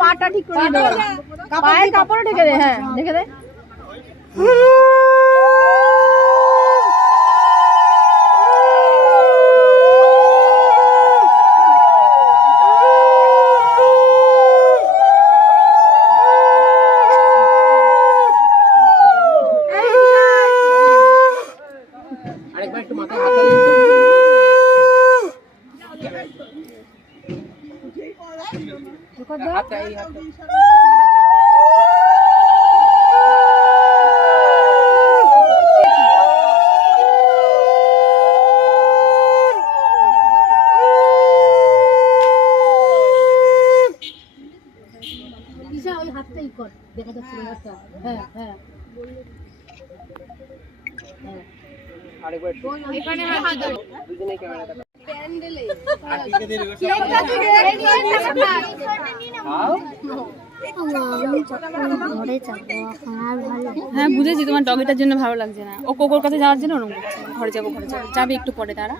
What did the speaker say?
পাটা ঠিক করে দে, পায়ের কাপড় ঢেকে দে। হ্যাঁ ঢেকে দে। আরেকবার একটু মাথায় হাত দিন। হাতটা এই হাতটা ওই হাতটাই কর, দেখা যাচ্ছে হাতটা। হ্যাঁ হ্যাঁ আরেকবার একটু এখানে হাত দাও। দুজনেই ক্যামেরাটা প্যান্ডেলে হ্যাঁ বুঝেছি, তোমার ডগিটার জন্য ভালো লাগছে না, ও কোকোর কাছে যাওয়ার জন্য ওরকম করছে। ঘরে যাবো যাবে একটু পরে, তারা